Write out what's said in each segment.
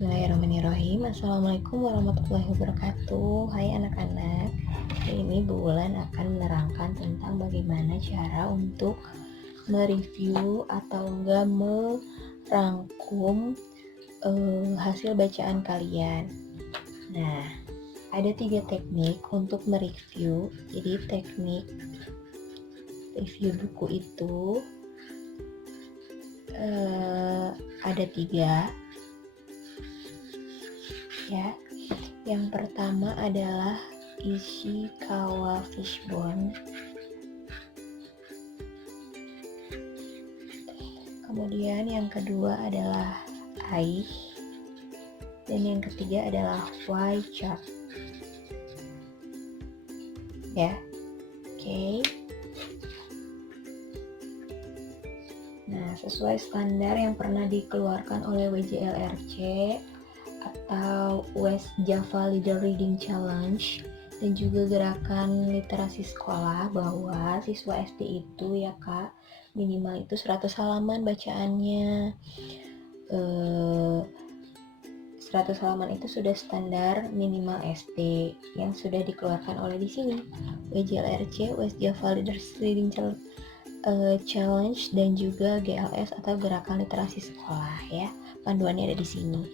Bismillahirrahmanirrahim. Assalamualaikum warahmatullahi wabarakatuh. Hai anak-anak. Ini Bulan akan menerangkan tentang bagaimana cara untuk mereview atau enggak merangkum hasil bacaan kalian. Nah, ada 3 teknik untuk mereview. Jadi teknik review buku itu ada 3 ya. Yang pertama adalah Ishikawa Fishbone. Kemudian yang kedua adalah Ai. Dan yang ketiga adalah Y chart. Ya. Oke. Nah, sesuai standar yang pernah dikeluarkan oleh WJLRC atau West Java Leader Reading Challenge dan juga gerakan literasi sekolah, bahwa siswa SD itu ya Kak, minimal itu 100 halaman bacaannya. 100 halaman itu sudah standar minimal SD yang sudah dikeluarkan oleh di sini WJLRC, West Java Leader Reading Challenge, dan juga GLS atau Gerakan Literasi Sekolah ya. Panduannya ada di sini.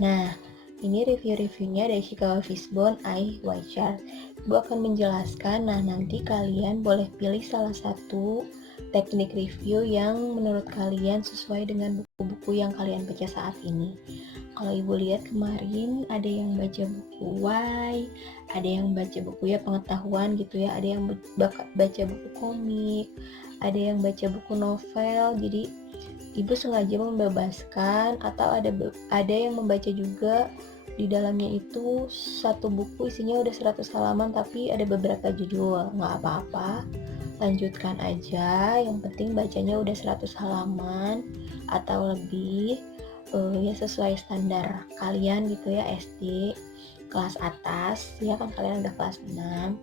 Nah, ini review-reviewnya dari Ishikawa Fishbone, Ai, Y chart. Ibu akan menjelaskan. Nah, nanti kalian boleh pilih salah satu teknik review yang menurut kalian sesuai dengan buku-buku yang kalian baca saat ini. Kalau ibu lihat kemarin ada yang baca buku Y, ada yang baca buku ya pengetahuan gitu ya, ada yang baca buku komik, ada yang baca buku novel. Jadi ibu sengaja membebaskan, atau ada yang membaca juga di dalamnya itu satu buku isinya udah 100 halaman tapi ada beberapa judul. Nggak apa-apa, lanjutkan aja, yang penting bacanya udah 100 halaman atau lebih. Ya sesuai standar kalian gitu ya, SD kelas atas ya kan, kalian udah kelas 6.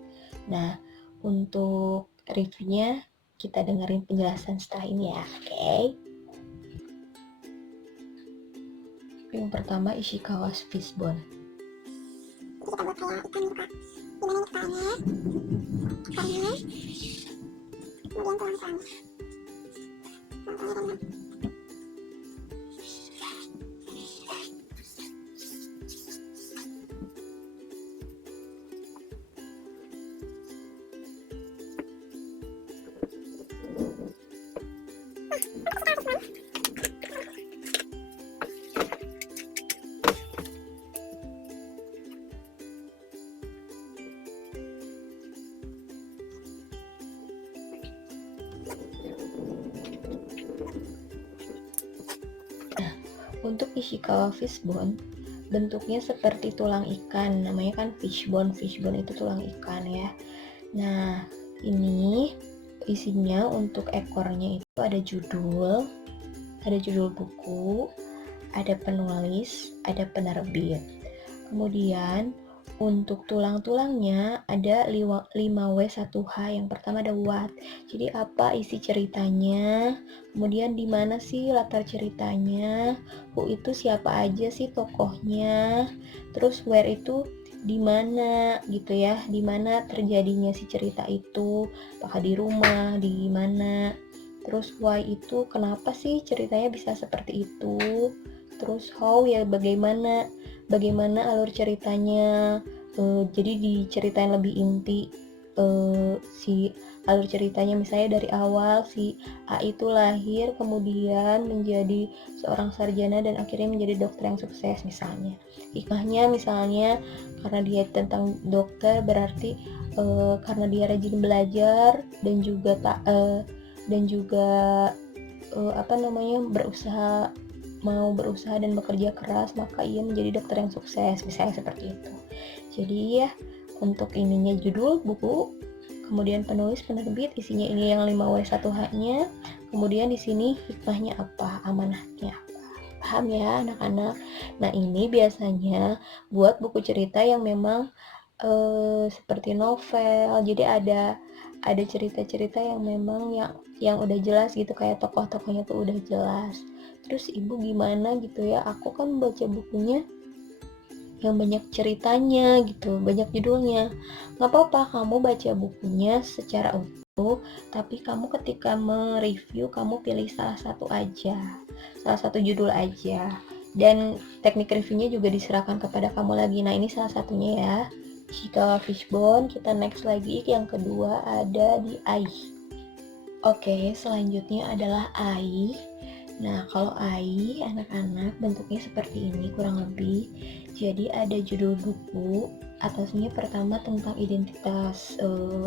Nah, untuk reviewnya kita dengerin penjelasan setelah ini ya. Oke. Yang pertama Ishikawa Fishbone. Kita buat kayak ikan gitu Kak. Gimana kepalanya, ekornya, kemudian tulang-tulangnya. Tulang-tulangnya dan Untuk Ishikawa Fishbone, bentuknya seperti tulang ikan, namanya kan fishbone. Fishbone itu tulang ikan ya. Nah, ini isinya untuk ekornya itu ada judul buku, ada penulis, ada penerbit. Kemudian untuk tulang-tulangnya ada 5W1H. Yang pertama ada what. Jadi apa isi ceritanya, kemudian di mana sih latar ceritanya, who itu siapa aja sih tokohnya, terus where itu di mana gitu ya, di mana terjadinya si cerita itu, apakah di rumah, di mana. Terus why itu kenapa sih ceritanya bisa seperti itu. Terus how ya bagaimana alur ceritanya. Jadi diceritain lebih inti si alur ceritanya, misalnya dari awal si A itu lahir, kemudian menjadi seorang sarjana dan akhirnya menjadi dokter yang sukses misalnya. Hikmahnya misalnya karena dia tentang dokter, berarti karena dia rajin belajar dan juga berusaha dan bekerja keras, maka ia menjadi dokter yang sukses, misalnya seperti itu. Jadi ya, untuk ininya judul buku, kemudian penulis, penerbit, isinya ini yang 5W1H-nya, kemudian di sini hikmahnya apa, amanahnya apa. Paham ya anak-anak? Nah, ini biasanya buat buku cerita yang memang seperti novel. Jadi ada cerita-cerita yang memang yang udah jelas gitu, kayak tokoh-tokohnya tuh udah jelas. terus ibu gimana gitu ya, aku kan baca bukunya yang banyak ceritanya gitu, banyak judulnya. Nggak apa-apa kamu baca bukunya secara utuh, tapi kamu ketika mereview kamu pilih salah satu aja, salah satu judul aja, dan teknik reviewnya juga diserahkan kepada kamu lagi. Nah ini salah satunya ya, Ishikawa Fishbone. Kita next lagi, yang kedua ada di Ai. Oke, selanjutnya adalah Ai. Nah, kalau AI anak-anak bentuknya seperti ini kurang lebih. Jadi ada judul buku, atasnya pertama tentang identitas,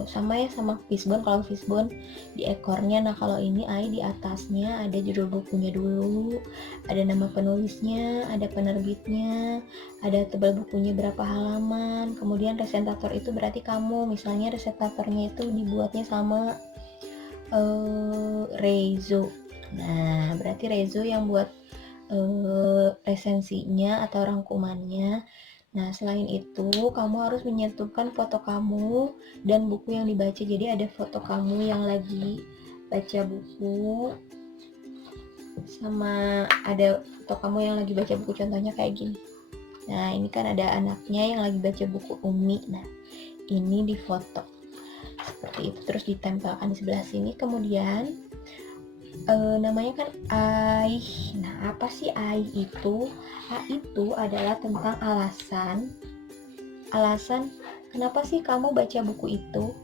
sama ya sama Fishbone. Kalau Fishbone di ekornya, nah kalau ini AI di atasnya ada judul bukunya dulu, ada nama penulisnya, ada penerbitnya, ada tebal bukunya berapa halaman, kemudian resentator itu berarti kamu, misalnya resentatornya itu dibuatnya sama Reizo. Nah, berarti Rezo yang buat resensinya atau rangkumannya. Nah, selain itu, kamu harus menyatukan foto kamu dan buku yang dibaca. Jadi ada foto kamu yang lagi baca buku, sama ada foto kamu yang lagi baca buku, contohnya kayak gini. Nah, ini kan ada anaknya yang lagi baca buku Umi. Nah, ini di foto seperti itu, terus ditempelkan di sebelah sini. Kemudian namanya kan AI. Nah, apa sih AI itu? AI itu adalah tentang alasan kenapa sih kamu baca buku itu.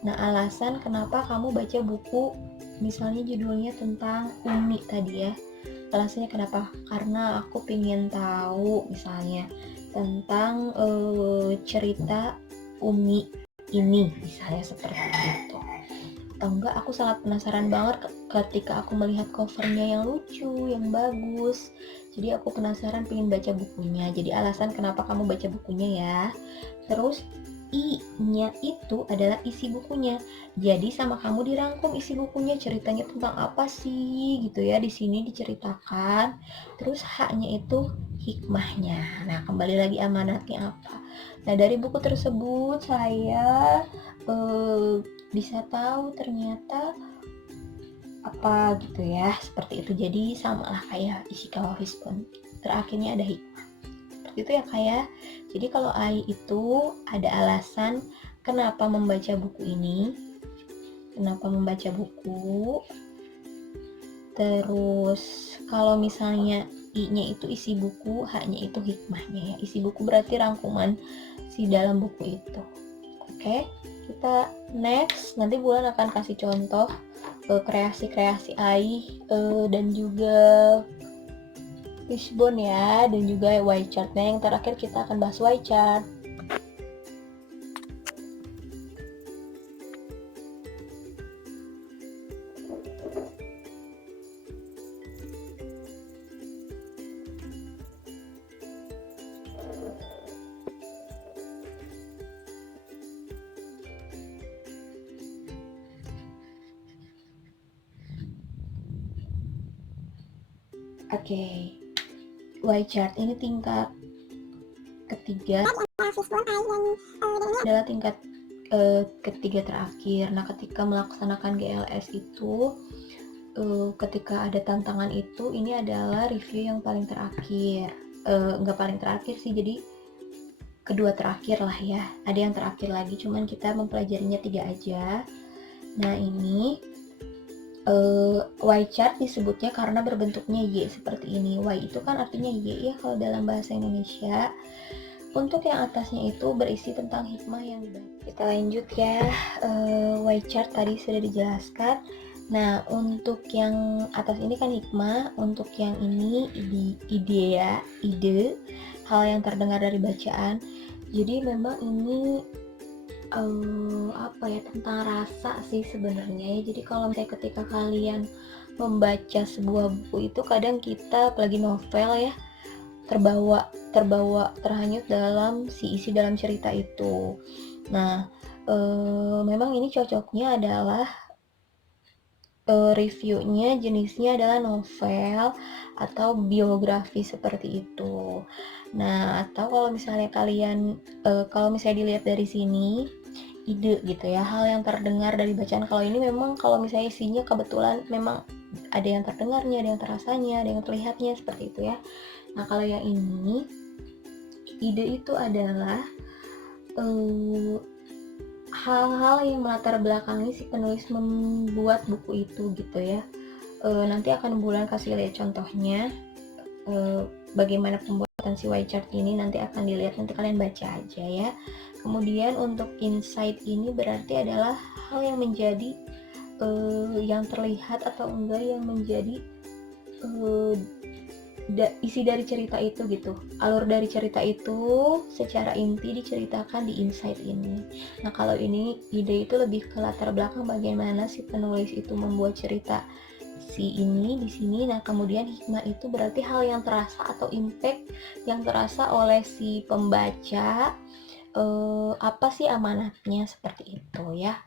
Nah, alasan kenapa kamu baca buku, misalnya judulnya tentang Umi tadi ya. Alasannya kenapa? Karena aku pengen tahu misalnya tentang cerita Umi ini, misalnya seperti itu. Atau enggak, aku sangat penasaran banget ketika aku melihat covernya yang lucu, yang bagus. Jadi aku penasaran pengen baca bukunya. Jadi alasan kenapa kamu baca bukunya ya. Terus I-nya itu adalah isi bukunya. Jadi sama kamu dirangkum isi bukunya, ceritanya tentang apa sih gitu ya. Di sini diceritakan. Terus H-nya itu hikmahnya. Nah, kembali lagi amanatnya apa. Nah, dari buku tersebut saya bisa tahu ternyata apa gitu ya, seperti itu. Jadi samalah kayak Ishikawa Fishbone, terakhirnya ada hikmah, seperti itu ya kayak. Jadi kalau Ai itu ada alasan kenapa membaca buku ini, kenapa membaca buku. Terus kalau misalnya I-nya itu isi buku, H-nya itu hikmahnya ya. Isi buku berarti rangkuman si dalam buku itu. Oke, kita next. Nanti Bulan akan kasih contoh kreasi-kreasi AI dan juga Fishbone ya, dan juga Y chart. Nah, yang terakhir kita akan bahas Y chart. Oke, Y chart ini tingkat ketiga, adalah tingkat ketiga terakhir. Nah, ketika melaksanakan GLS itu, ketika ada tantangan itu, ini adalah review yang paling terakhir. Nggak paling terakhir sih, jadi kedua terakhir lah ya. Ada yang terakhir lagi, cuman kita mempelajarinya 3 aja. Nah, ini Y chart disebutnya karena berbentuknya Y seperti ini. Y itu kan artinya Y ya kalau dalam bahasa Indonesia. Untuk yang atasnya itu berisi tentang hikmah yang dibaca. Kita lanjut ya. Y chart tadi sudah dijelaskan. Nah, untuk yang atas ini kan hikmah, untuk yang ini ide ya, ide, hal yang terdengar dari bacaan. Jadi memang ini apa ya, tentang rasa sih sebenarnya ya. Jadi kalau misalnya ketika kalian membaca sebuah buku itu, kadang kita apalagi novel ya, terbawa terhanyut dalam si isi dalam cerita itu. Nah, memang ini cocoknya adalah reviewnya jenisnya adalah novel atau biografi seperti itu. Nah, atau kalau misalnya kalian kalau misalnya dilihat dari sini, ide gitu ya, hal yang terdengar dari bacaan. Kalau ini memang kalau misalnya isinya kebetulan memang ada yang terdengarnya, ada yang terasanya, ada yang terlihatnya, seperti itu ya. Nah, kalau yang ini, ide itu adalah hal-hal yang melatar belakangi si penulis membuat buku itu gitu ya. Nanti akan Bulan kasih lihat contohnya bagaimana pembuatan si Y chart ini, nanti akan dilihat, nanti kalian baca aja ya. Kemudian untuk insight ini berarti adalah hal yang menjadi yang terlihat atau enggak yang menjadi isi dari cerita itu gitu. Alur dari cerita itu secara inti diceritakan di insight ini. Nah, kalau ini ide itu lebih ke latar belakang bagaimana si penulis itu membuat cerita si ini di sini. Nah, kemudian hikmah itu berarti hal yang terasa atau impact yang terasa oleh si pembaca, apa sih amanatnya, seperti itu ya.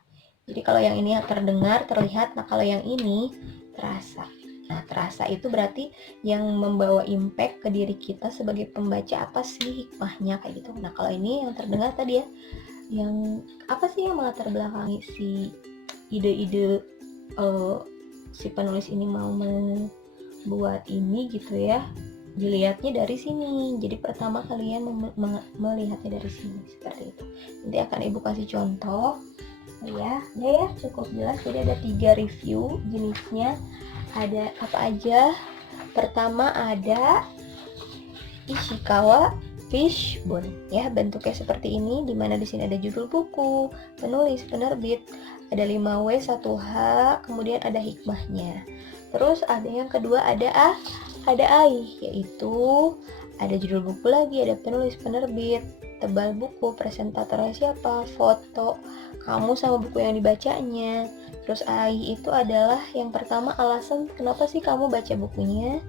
Jadi kalau yang ini terdengar, terlihat, nah kalau yang ini terasa. Nah, terasa itu berarti yang membawa impact ke diri kita sebagai pembaca, apa sih hikmahnya, kayak gitu. Nah, kalau ini yang terdengar tadi ya, yang apa sih yang melatar belakangi si ide-ide si penulis ini mau membuat ini gitu ya, dilihatnya dari sini. Jadi pertama kalian melihatnya dari sini, seperti itu. Nanti akan ibu kasih contoh ya cukup jelas. Jadi ada 3 review jenisnya, ada apa aja. Pertama ada Ishikawa Fishbone ya, bentuknya seperti ini, dimana di sini ada judul buku, penulis, penerbit, ada 5W 1H, kemudian ada hikmahnya. Terus ada yang kedua ada AI, yaitu ada judul buku lagi, ada penulis, penerbit, tebal buku, presentatornya siapa, foto kamu sama buku yang dibacanya. Terus AI itu adalah yang pertama alasan kenapa sih kamu baca bukunya.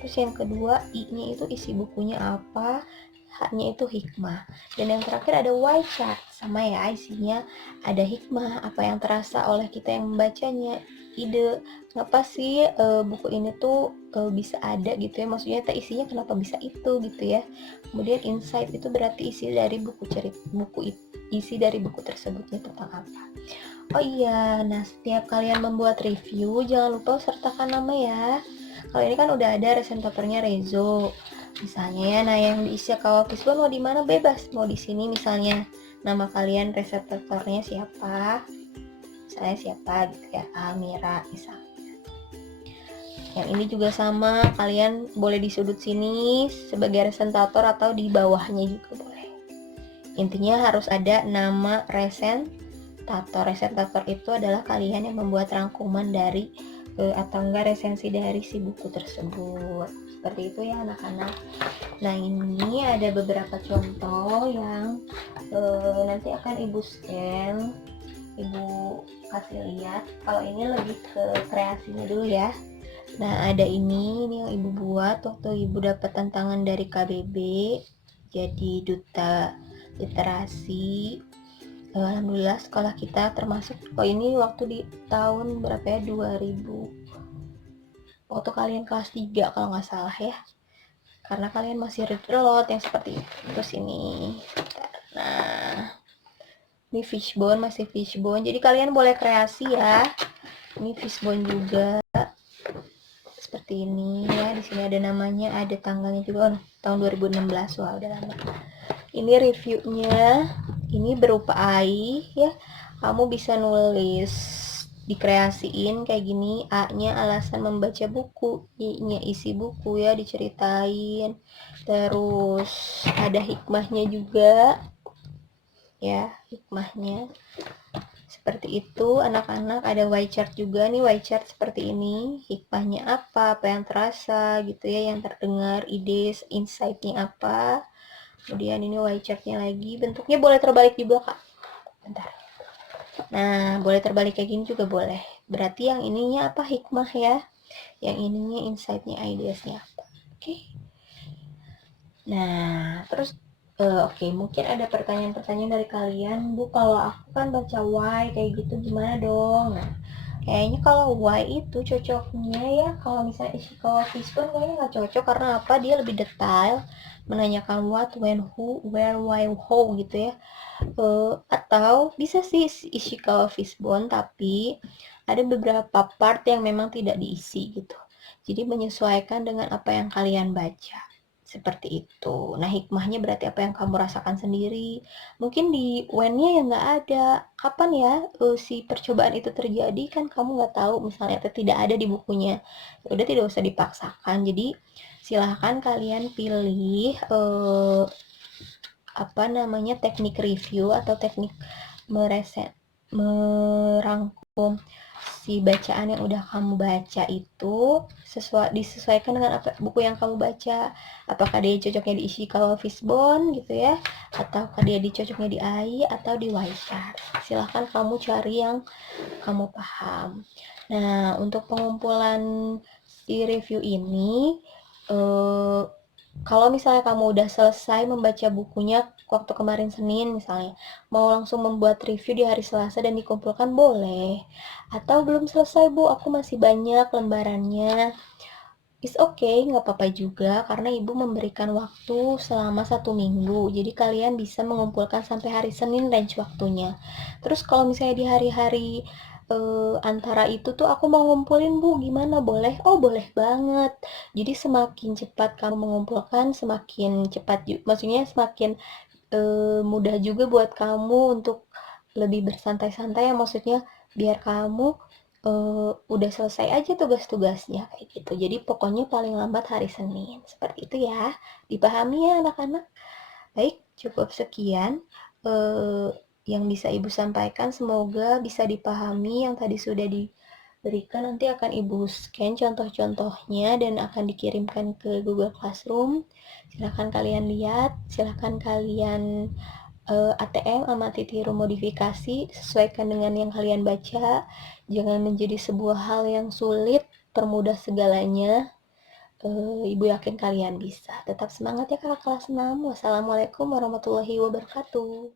Terus yang kedua I-nya itu isi bukunya apa, H-nya itu hikmah. Dan yang terakhir ada Y chart, sama ya, isinya ada hikmah, apa yang terasa oleh kita yang membacanya, ide kenapa sih buku ini tuh bisa ada gitu ya, maksudnya isinya kenapa bisa itu gitu ya. Kemudian insight itu berarti isi dari isi dari buku tersebutnya tentang apa. Oh iya, nah setiap kalian membuat review jangan lupa sertakan nama ya. Kalau ini kan udah ada resentatornya Rezo misalnya ya. Nah, yang di Ishikawa Fishbone mau di mana bebas, mau di sini misalnya nama kalian, resentatornya siapa, misalnya siapa gitu ya, Almira misalnya. Yang ini juga sama, kalian boleh di sudut sini sebagai resentator atau di bawahnya juga boleh. Intinya harus ada nama resentator. Resentator itu adalah kalian yang membuat rangkuman dari atau enggak resensi dari si buku tersebut. Seperti itu ya anak-anak. Nah, ini ada beberapa contoh yang nanti akan ibu scan, ibu kasih lihat. Kalau ini lebih ke kreasinya dulu ya. Nah, ada ini yang ibu buat waktu ibu dapat tantangan dari KBB jadi duta literasi. Alhamdulillah sekolah kita termasuk, ini waktu di tahun berapa ya, 2000, waktu kalian kelas 3 kalau nggak salah ya, karena kalian masih read a lot yang seperti itu. Terus ini, nah ini fishbone, masih fishbone, jadi kalian boleh kreasi ya. Ini fishbone juga seperti ini ya, di sini ada namanya, ada tanggalnya juga, tahun 2016. Wah, udah lama. Ini reviewnya, ini berupa AI ya, kamu bisa nulis, dikreasiin kayak gini. A-nya alasan membaca buku, I-nya isi buku ya, diceritain. Terus ada hikmahnya juga ya, hikmahnya seperti itu anak-anak. Ada Y chart juga nih, Y chart seperti ini, hikmahnya apa yang terasa gitu ya, yang terdengar, ide, insight-nya apa. Kemudian ini Y chart-nya lagi, bentuknya boleh terbalik juga kak, bentar. Nah, boleh terbalik kayak gini juga boleh, berarti yang ininya apa, hikmah ya, yang ininya insight-nya, ideas-nya apa. Oke. Nah, terus oke, mungkin ada pertanyaan-pertanyaan dari kalian, Bu, kalau aku kan baca Y kayak gitu gimana dong. Nah, kayaknya kalau Y itu cocoknya ya, kalau misalnya Ishikawa Fishbone kayaknya nggak cocok, karena apa, dia lebih detail, menanyakan what, when, who, where, why, how gitu ya. Atau bisa sih Ishikawa Fishbone, tapi ada beberapa part yang memang tidak diisi gitu. Jadi menyesuaikan dengan apa yang kalian baca. Seperti itu. Nah, hikmahnya berarti apa yang kamu rasakan sendiri. Mungkin di when-nya ya nggak ada. Kapan ya si percobaan itu terjadi, kan kamu nggak tahu misalnya, atau tidak ada di bukunya. Ya udah, tidak usah dipaksakan. Jadi silahkan kalian pilih apa namanya, teknik review atau teknik merangkum si bacaan yang udah kamu baca itu disesuaikan dengan apa buku yang kamu baca. Apakah dia cocoknya diisi kalau Fishbone gitu ya, ataukah dia dicocoknya di AI atau di Wishart. Silahkan kamu cari yang kamu paham. Nah, untuk pengumpulan si review ini, kalau misalnya kamu udah selesai membaca bukunya waktu kemarin Senin misalnya, mau langsung membuat review di hari Selasa dan dikumpulkan boleh. Atau belum selesai Bu, aku masih banyak lembarannya. It's okay, nggak apa-apa juga, karena Ibu memberikan waktu selama 1 minggu. Jadi kalian bisa mengumpulkan sampai hari Senin range waktunya. Terus kalau misalnya di hari-hari antara itu tuh aku mau ngumpulin Bu, gimana, boleh? Oh boleh banget. Jadi semakin cepat kamu mengumpulkan, semakin cepat maksudnya semakin mudah juga buat kamu untuk lebih bersantai-santai ya, maksudnya biar kamu udah selesai aja tugas-tugasnya kayak gitu. Jadi pokoknya paling lambat hari Senin. Seperti itu ya. Dipahami ya anak-anak? Baik, cukup sekian yang bisa Ibu sampaikan. Semoga bisa dipahami yang tadi sudah diberikan. Nanti akan Ibu scan contoh-contohnya dan akan dikirimkan ke Google Classroom. Silahkan kalian lihat, silahkan kalian ATM, amati, tiru, modifikasi, sesuaikan dengan yang kalian baca. Jangan menjadi sebuah hal yang sulit, permudah segalanya. Ibu yakin kalian bisa. Tetap semangat ya kakak kelas 6. Wassalamualaikum warahmatullahi wabarakatuh.